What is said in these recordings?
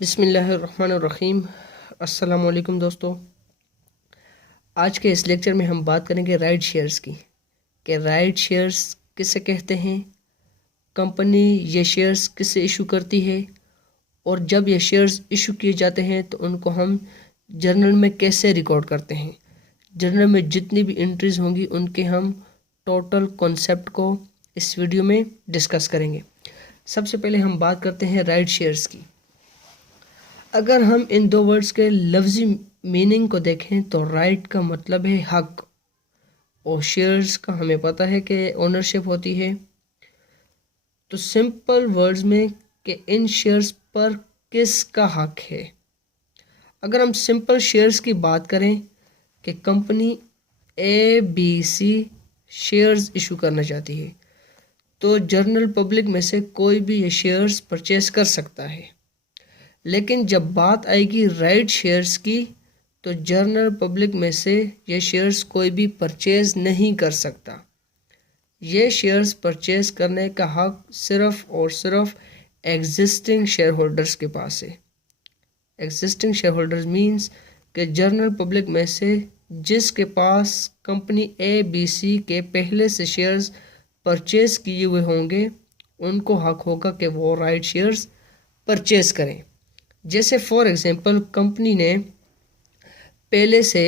बिस्मिल्लाहिर्रहमानिर्रहीम। अस्सलाम वालेकुम दोस्तों। आज के इस लेक्चर में हम बात करेंगे राइड शेयर्स की कि राइड शेयर्स किसे कहते हैं, कंपनी ये शेयर्स किसे इशू करती है और जब ये शेयर्स इशू किए जाते हैं तो उनको हम जर्नल में कैसे रिकॉर्ड करते हैं। जर्नल में जितनी भी एंट्रीज होंगी उनके हम टोटल कॉन्सेप्ट को इस वीडियो में डिस्कस करेंगे। सबसे पहले हम बात करते हैं राइड शेयर्स की। अगर हम इन दो वर्ड्स के लफ्ज़ी मीनिंग को देखें तो राइट का मतलब है हक और शेयर्स का हमें पता है कि ओनरशिप होती है। तो सिंपल वर्ड्स में कि इन शेयर्स पर किसका हक है। अगर हम सिंपल शेयर्स की बात करें कि कंपनी ABC शेयर्स इशू करना चाहती है तो जनरल पब्लिक में से कोई भी ये शेयर्स परचेज कर सकता है। लेकिन जब बात आएगी राइट शेयर्स की तो जनरल पब्लिक में से ये शेयर्स कोई भी परचेज नहीं कर सकता। ये शेयर्स परचेज करने का हक सिर्फ और सिर्फ एग्जिस्टिंग शेयर होल्डर्स के पास है। एग्जिस्टिंग शेयर होल्डर्स मीन्स कि जनरल पब्लिक में से जिसके पास कंपनी ABC के पहले से शेयर्स परचेज किए हुए होंगे उनको हक होगा कि वो राइट शेयर्स परचेज करें। जैसे फॉर एग्जांपल कंपनी ने पहले से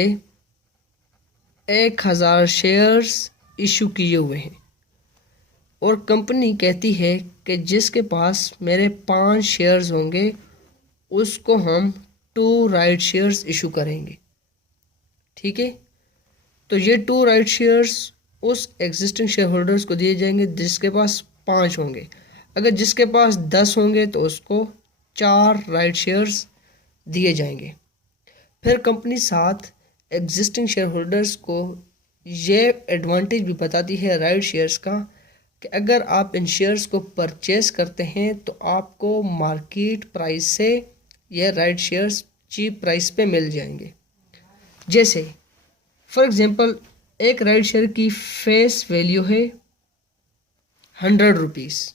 1000 शेयर्स इशू किए हुए हैं और कंपनी कहती है कि जिसके पास मेरे 5 शेयर्स होंगे उसको हम 2 राइट शेयर्स इशू करेंगे। ठीक है, तो ये 2 राइट शेयर्स उस एग्जिस्टिंग शेयर होल्डर्स को दिए जाएंगे जिसके पास 5 होंगे। अगर जिसके पास 10 होंगे तो उसको 4 राइट शेयर्स दिए जाएंगे। फिर कंपनी साथ एग्जिस्टिंग शेयर होल्डर्स को ये एडवांटेज भी बताती है राइट शेयर्स का कि अगर आप इन शेयर्स को परचेज करते हैं तो आपको मार्केट प्राइस से ये राइट शेयर्स चीप प्राइस पे मिल जाएंगे। जैसे फॉर एग्जांपल एक राइट शेयर की फेस वैल्यू है 100 रुपीज़।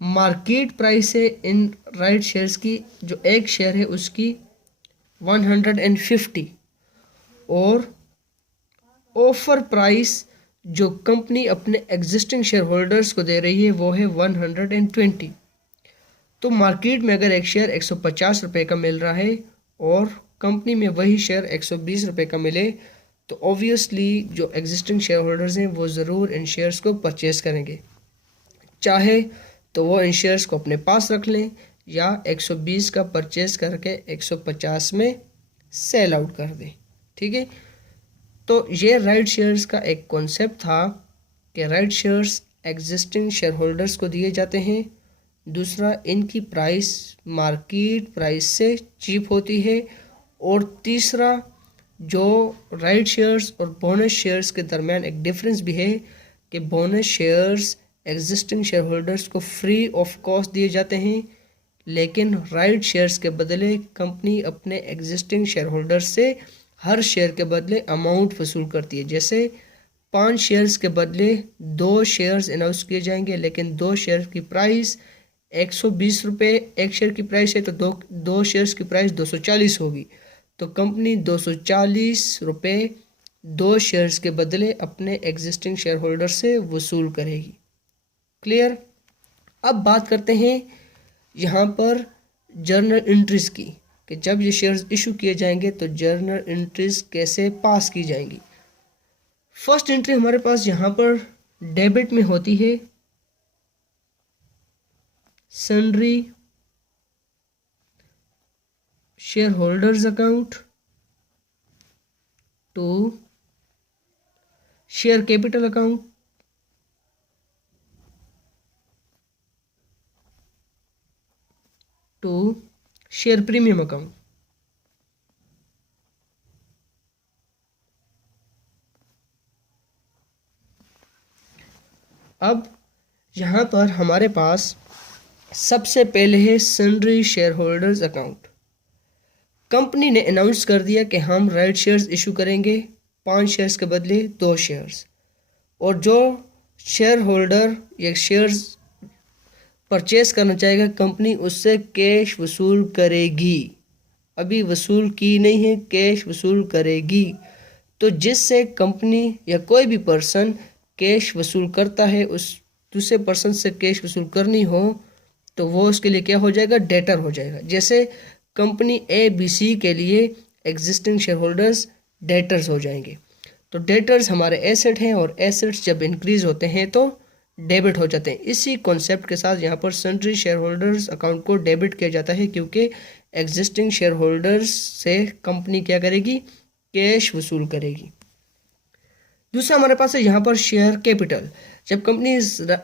मार्केट प्राइस है इन राइट शेयर्स की, जो एक शेयर है उसकी 150 और ऑफर प्राइस जो कंपनी अपने एग्जिस्टिंग शेयर होल्डर्स को दे रही है वो है 120। तो मार्केट में अगर एक शेयर 150 रुपये का मिल रहा है और कंपनी में वही शेयर 120 रुपये का मिले तो ऑब्वियसली जो एग्जिस्टिंग शेयर होल्डर्स हैं वो ज़रूर इन शेयर्स को परचेज करेंगे। चाहे तो वो इन शेयर्स को अपने पास रख लें या 120 का परचेज करके 150 में सेल आउट कर दें। ठीक है, तो ये राइट शेयर्स का एक कॉन्सेप्ट था कि right shares existing share holders को दिए जाते हैं। दूसरा, इनकी प्राइस मार्केट प्राइस से चीप होती है। और तीसरा, जो राइट शेयर्स और बोनस शेयर्स के दरमियान एक डिफरेंस भी है कि bonus shares existing share holders को फ्री ऑफ कॉस्ट दिए जाते हैं, लेकिन राइट शेयर्स के बदले कंपनी अपने एग्जिस्टिंग शेयर होल्डर्स से हर शेयर के बदले अमाउंट वसूल करती है। जैसे 5 शेयर्स के बदले 2 शेयर्स अनाउंस किए जाएंगे, लेकिन 2 शेयर की प्राइस 120 रुपये एक शेयर की प्राइस है तो दो शेयर्स की प्राइस 240 होगी। तो कंपनी 240 रुपये 2 शेयर्स के बदले अपने एग्जिस्टिंग शेयर होल्डर से वसूल करेगी। क्लियर। अब बात करते हैं यहाँ पर जर्नल एंट्रीज की कि जब ये शेयर्स इशू किए जाएंगे तो जर्नल एंट्रीज कैसे पास की जाएंगी। फर्स्ट एंट्री हमारे पास यहाँ पर डेबिट में होती है sundry share holders account to share capital account to share premium account. अब यहाँ पर हमारे पास सबसे पहले है sundry share holders account. Company ने अनाउंस कर दिया कि हम राइट शेयर्स इशू करेंगे 5 शेयर्स के बदले 2 शेयर्स, और जो शेयर होल्डर ये शेयर्स परचेस करना चाहेगा, कंपनी उससे कैश वसूल करेगी। अभी वसूल की नहीं है, कैश वसूल करेगी। तो जिससे कंपनी या कोई भी पर्सन कैश वसूल करता है, उस दूसरे पर्सन से कैश वसूल करनी हो तो वो उसके लिए क्या हो जाएगा, डेटर हो जाएगा। जैसे कंपनी ABC के लिए एग्जिस्टिंग शेयर होल्डर्स डेटर्स हो जाएंगे। तो डेटर्स हमारे एसेट हैं और एसेट्स जब इंक्रीज होते हैं तो डेबिट हो जाते हैं। इसी कॉन्सेप्ट के साथ यहाँ पर सन्ड्री शेयर होल्डर्स अकाउंट को डेबिट किया जाता है, क्योंकि एग्जिस्टिंग शेयर होल्डर्स से कंपनी क्या करेगी, कैश वसूल करेगी। दूसरा हमारे पास है यहाँ पर शेयर कैपिटल। जब कंपनी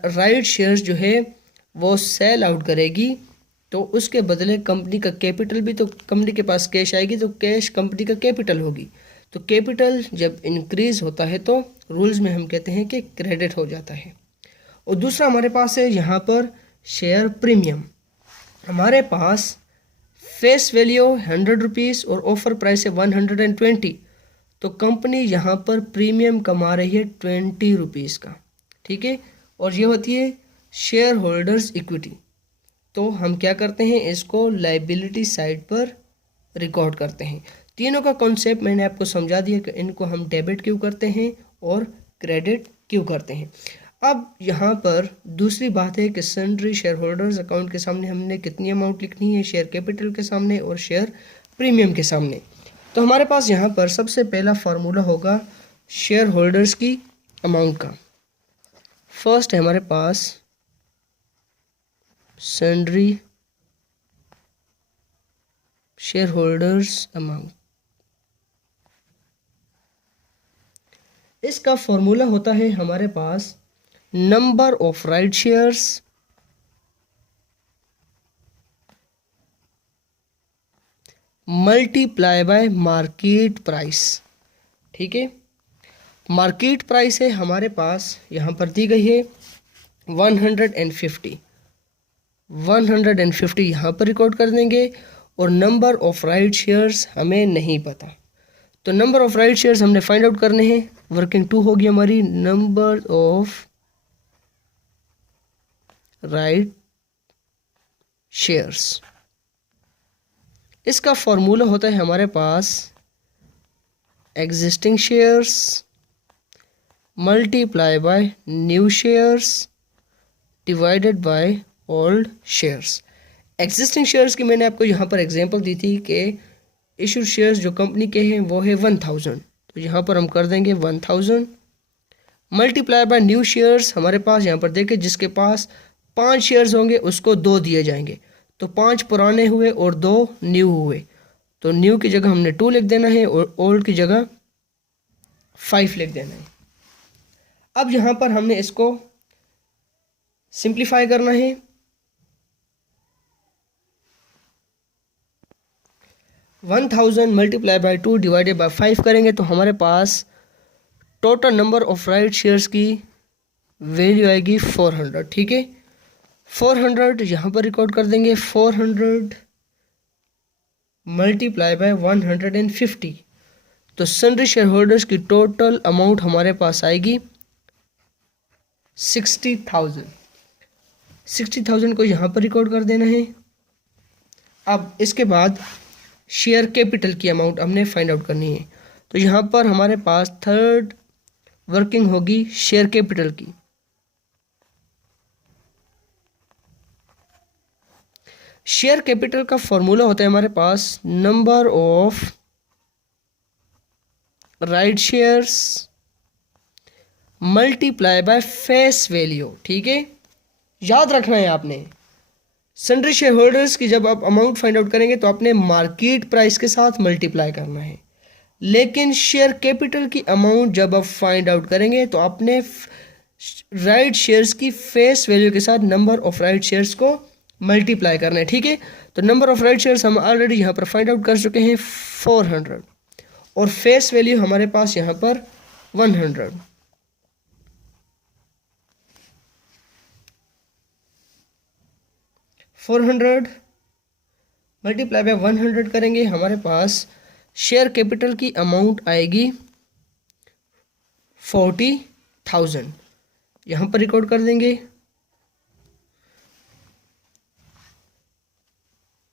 राइट शेयर्स जो है वो सेल आउट करेगी तो उसके बदले कंपनी का कैपिटल भी, तो कंपनी के पास कैश आएगी तो कैश कंपनी का कैपिटल होगी। तो कैपिटल जब इंक्रीज होता है तो रूल्स में हम कहते हैं कि क्रेडिट हो जाता है। और दूसरा हमारे पास है यहाँ पर शेयर प्रीमियम। हमारे पास फेस वैल्यू 100 रुपीज़ और ऑफर प्राइस है 120, तो कंपनी यहाँ पर प्रीमियम कमा रही है 20 रुपीज़ का, ठीक है। और ये होती है शेयर होल्डर्स इक्विटी। तो हम क्या करते हैं, इसको लाइबिलिटी साइड पर रिकॉर्ड करते हैं। तीनों का कॉन्सेप्ट मैंने आपको समझा दिया कि इनको हम डेबिट क्यों करते हैं और क्रेडिट क्यों करते हैं। अब यहाँ पर दूसरी बात है कि सन्ड्री शेयर होल्डर्स अकाउंट के सामने हमने कितनी अमाउंट लिखनी है, शेयर कैपिटल के सामने और शेयर प्रीमियम के सामने। तो हमारे पास यहाँ पर सबसे पहला फार्मूला होगा शेयर होल्डर्स की अमाउंट का। फर्स्ट है हमारे पास सन्ड्री शेयर होल्डर्स अमाउंट। इसका फॉर्मूला होता है हमारे पास number of right shares multiply by market price, ठीक है। मार्केट प्राइस है हमारे पास यहाँ पर दी गई है 150 यहाँ पर रिकॉर्ड कर देंगे। और नंबर ऑफ राइट शेयर्स हमें नहीं पता, तो नंबर ऑफ राइट शेयर्स हमने फाइंड आउट करने हैं। वर्किंग 2 होगी हमारी, नंबर ऑफ राइट शेयर्स। इसका फॉर्मूला होता है हमारे पास existing shares multiply by new shares divided by old shares. Existing shares की मैंने आपको यहाँ पर एग्जांपल दी थी कि इशूड शेयर्स जो कंपनी के हैं वो है 1000, तो यहाँ पर हम कर देंगे 1000 मल्टीप्लाई बाय न्यू शेयर्स। हमारे पास यहाँ पर देखें जिसके पास 5 शेयर्स होंगे उसको 2 दिए जाएंगे, तो 5 पुराने हुए और 2 न्यू हुए, तो न्यू की जगह हमने 2 लिख देना है और ओल्ड की जगह 5 लिख देना है। अब यहाँ पर हमने इसको सिंप्लीफाई करना है। One 1000 multiply by 2 divided by 5 करेंगे तो हमारे पास total number of right shares की वैल्यू आएगी 400, ठीक है। 400 यहाँ पर रिकॉर्ड कर देंगे, 400 मल्टीप्लाई बाय 150, तो सन्ड्री शेयर होल्डर्स की टोटल अमाउंट हमारे पास आएगी 60,000। 60,000 को यहाँ पर रिकॉर्ड कर देना है। अब इसके बाद शेयर कैपिटल की अमाउंट हमने फाइंड आउट करनी है, तो यहाँ पर हमारे पास थर्ड वर्किंग होगी शेयर कैपिटल की। शेयर कैपिटल का फॉर्मूला होता है हमारे पास number of right shares multiply by face value, ठीक है। याद रखना है आपने, सन्ड्री शेयर होल्डर्स की जब आप अमाउंट फाइंड आउट करेंगे तो आपने मार्केट प्राइस के साथ मल्टीप्लाई करना है, लेकिन शेयर कैपिटल की अमाउंट जब आप फाइंड आउट करेंगे तो आपने राइट शेयर्स की फेस वैल्यू के साथ नंबर ऑफ राइट शेयर्स को मल्टीप्लाई करना है, ठीक है। तो नंबर ऑफ राइट शेयर्स हम ऑलरेडी यहाँ पर फाइंड आउट कर चुके हैं 400 और फेस वैल्यू हमारे पास यहाँ पर 100। फोर 400 मल्टीप्लाई बाय 100 करेंगे, हमारे पास शेयर कैपिटल की अमाउंट आएगी 40,000। यहाँ पर रिकॉर्ड कर देंगे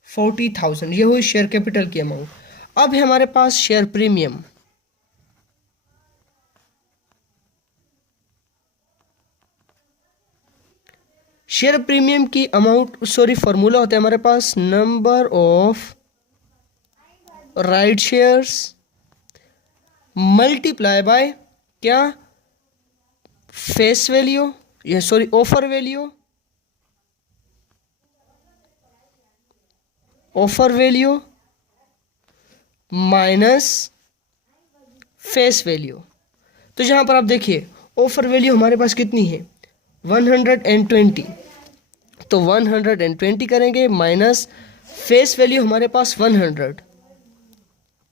40,000, ये हुई शेयर कैपिटल की अमाउंट। अब है हमारे पास शेयर प्रीमियम। शेयर प्रीमियम की अमाउंट फॉर्मूला होता है हमारे पास number of right shares multiply by क्या, फेस वैल्यू, ये offer value, offer value minus face value. तो जहां पर आप देखिए ऑफर वैल्यू हमारे पास कितनी है 120, तो 120 करेंगे माइनस फेस वैल्यू हमारे पास 100,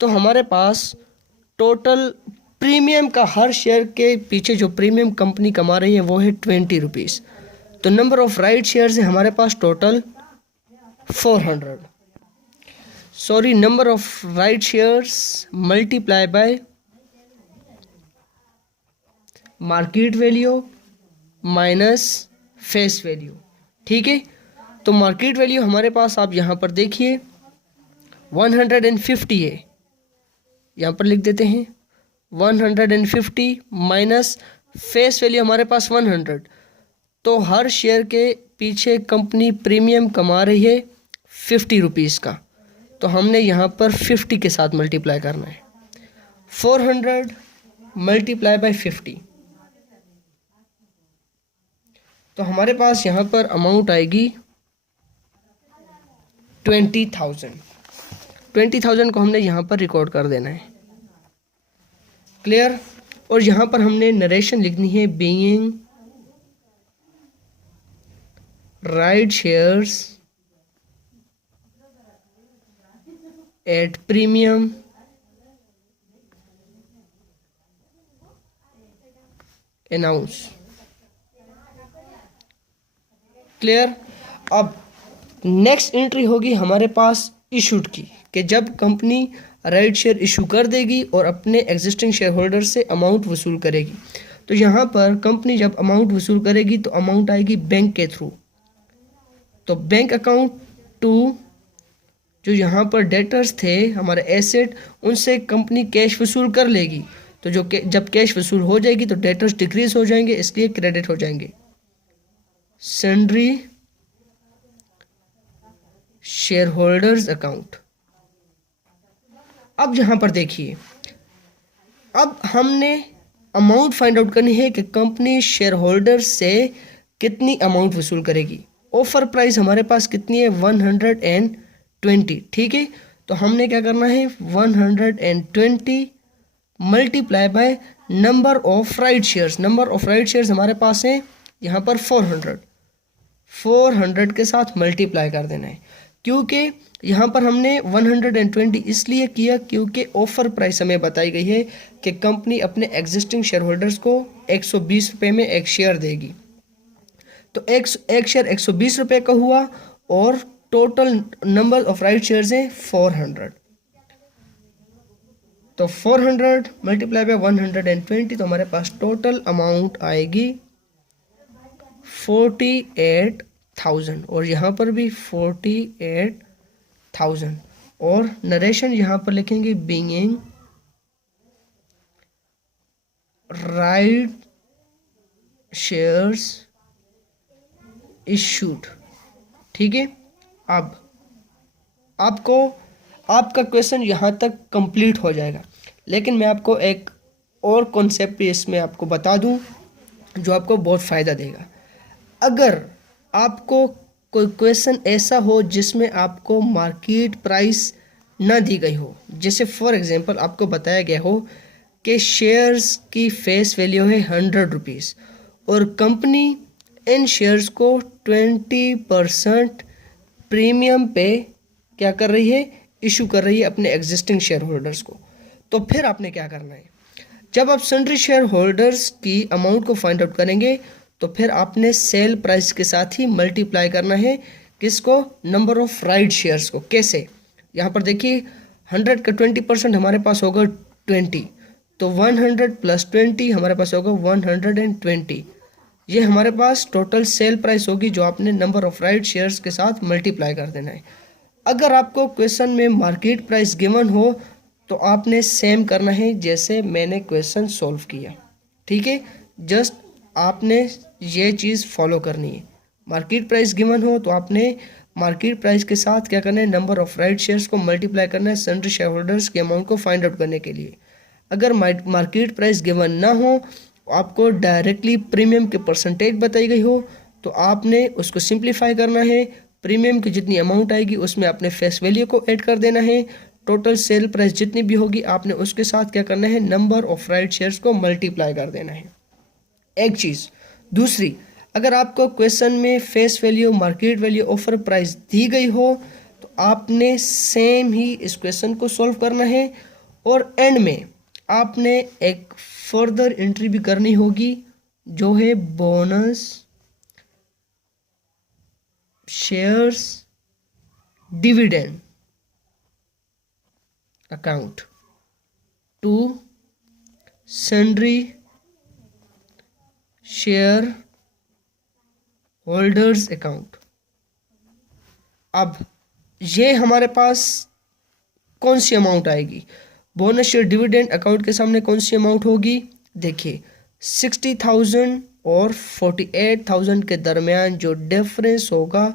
तो हमारे पास टोटल प्रीमियम का हर शेयर के पीछे जो प्रीमियम कंपनी कमा रही है वो है 20 रुपीज़। तो नंबर ऑफ राइट शेयर्स है हमारे पास total 400, number of right shares multiply by market value minus face value. ठीक है, तो मार्केट वैल्यू हमारे पास आप यहाँ पर देखिए 150 है, यहाँ पर लिख देते हैं 150 माइनस फेस वैल्यू हमारे पास 100, तो हर शेयर के पीछे कंपनी प्रीमियम कमा रही है 50 रुपीज़ का, तो हमने यहाँ पर 50 के साथ मल्टीप्लाई करना है। 400 मल्टीप्लाई बाय 50, तो हमारे पास यहाँ पर अमाउंट आएगी 20,000। 20,000 को हमने यहाँ पर रिकॉर्ड कर देना है। क्लियर? और यहाँ पर हमने नरेशन लिखनी है being right shares at premium announce. Clear? अब नेक्स्ट एंट्री होगी हमारे पास इशूड की, कि जब कंपनी राइट शेयर इशू कर देगी और अपने एग्जिस्टिंग शेयर होल्डर से अमाउंट वसूल करेगी। तो यहाँ पर कंपनी जब अमाउंट वसूल करेगी तो अमाउंट आएगी बैंक के थ्रू, तो बैंक अकाउंट टू जो यहाँ पर डेटर्स थे हमारे एसेट, उनसे कंपनी कैश वसूल कर लेगी। तो जब कैश वसूल हो जाएगी तो डेटर्स डिक्रीज हो जाएंगे, इसलिए क्रेडिट हो जाएंगे। Sundry share holders account. अब यहाँ पर देखिए, अब हमने अमाउंट फाइंड आउट करनी है कि कंपनी शेयर होल्डर्स से कितनी अमाउंट वसूल करेगी। ऑफर प्राइस हमारे पास कितनी है 120। ठीक है, तो हमने क्या करना है 120 multiply by number of right shares. Number of right shares हमारे पास है यहाँ पर 400 के साथ मल्टीप्लाई कर देना है, क्योंकि यहाँ पर हमने 120 इसलिए किया क्योंकि ऑफर प्राइस हमें बताई गई है कि कंपनी अपने एग्जिस्टिंग शेयर होल्डर्स को 120 रुपये में एक शेयर देगी। तो एक शेयर 120 रुपये का हुआ और total number of right shares है 400। तो 400 मल्टीप्लाई बाय 120, तो हमारे पास टोटल अमाउंट आएगी 48,000, और यहाँ पर भी 48,000। और नरेशन यहाँ पर लिखेंगे बीइंग राइट शेयर्स इशूड। ठीक है, अब आपका क्वेश्चन यहाँ तक कंप्लीट हो जाएगा, लेकिन मैं आपको एक और कॉन्सेप्ट इसमें आपको बता दूं जो आपको बहुत फ़ायदा देगा। अगर आपको कोई क्वेश्चन ऐसा हो जिसमें आपको मार्केट प्राइस ना दी गई हो, जैसे फॉर एग्जांपल आपको बताया गया हो कि शेयर्स की फेस वैल्यू है 100 रुपीज़ और कंपनी इन शेयर्स को 20% प्रीमियम पे क्या कर रही है, इशू कर रही है अपने एग्जिस्टिंग शेयर होल्डर्स को, तो फिर आपने क्या करना है, जब आप सन्ड्री शेयर होल्डर्स की अमाउंट को फाइंड आउट करेंगे तो फिर आपने सेल प्राइस के साथ ही मल्टीप्लाई करना है, किसको, नंबर ऑफ राइट शेयर्स को। कैसे, यहाँ पर देखिए 100 का 20% हमारे पास होगा 20, तो 100 प्लस 20 हमारे पास होगा 120। ये हमारे पास टोटल सेल प्राइस होगी जो आपने नंबर ऑफ राइट शेयर्स के साथ मल्टीप्लाई कर देना है। अगर आपको क्वेश्चन में मार्केट प्राइस गिवन हो तो आपने सेम करना है जैसे मैंने क्वेश्चन सॉल्व किया, ठीक है। जस्ट आपने ये चीज़ फॉलो करनी है। मार्केट प्राइस गिवन हो तो आपने मार्केट प्राइस के साथ क्या करना है, नंबर ऑफ राइट शेयर्स को मल्टीप्लाई करना है सन्ड्री शेयर होल्डर्स के अमाउंट को फाइंड आउट करने के लिए। अगर मार्केट प्राइस गिवन ना हो, आपको डायरेक्टली प्रीमियम के परसेंटेज बताई गई हो, तो आपने उसको सिंप्लीफाई करना है। प्रीमियम की जितनी अमाउंट आएगी उसमें आपने फेस वैल्यू को ऐड कर देना है। टोटल सेल प्राइस जितनी भी होगी आपने उसके साथ क्या करना है, नंबर ऑफ राइट शेयर्स को मल्टीप्लाई कर देना है। एक चीज़। दूसरी, अगर आपको क्वेश्चन में face value, market value, offer price दी गई हो तो आपने सेम ही इस क्वेश्चन को सॉल्व करना है और एंड में आपने एक फर्दर एंट्री भी करनी होगी जो है bonus shares dividend account to sundry share holders account. अब ये हमारे पास कौन सी अमाउंट आएगी, बोनस शेयर डिविडेंड अकाउंट के सामने कौन सी अमाउंट होगी। देखिए 60,000 और 48,000 के दरमियान जो डिफरेंस होगा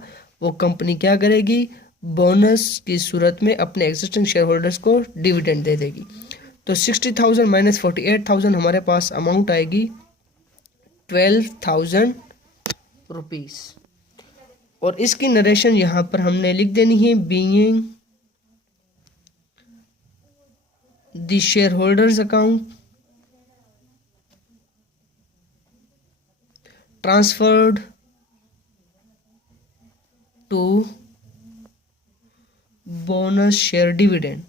वो कंपनी क्या करेगी, बोनस की सूरत में अपने एग्जिस्टिंग शेयर होल्डर्स को डिविडेंड दे देगी। तो 60,000 माइनस 48,000 हमारे पास अमाउंट आएगी 12,000 रुपीज़। और इसकी नरेशन यहाँ पर हमने लिख देनी है, being the share holders account transferred to bonus share dividend.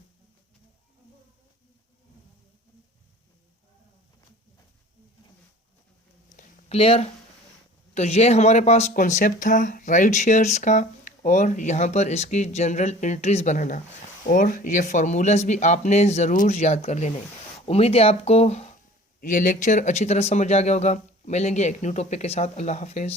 Clear. तो ये हमारे पास कॉन्सेप्ट था राइट शेयर्स का और यहाँ पर इसकी जनरल एंट्रीज बनाना, और ये फार्मूलाज भी आपने ज़रूर याद कर लेने। उम्मीद है आपको ये लेक्चर अच्छी तरह समझ आ गया होगा। मिलेंगे एक न्यू टॉपिक के साथ। अल्लाह हाफिज़।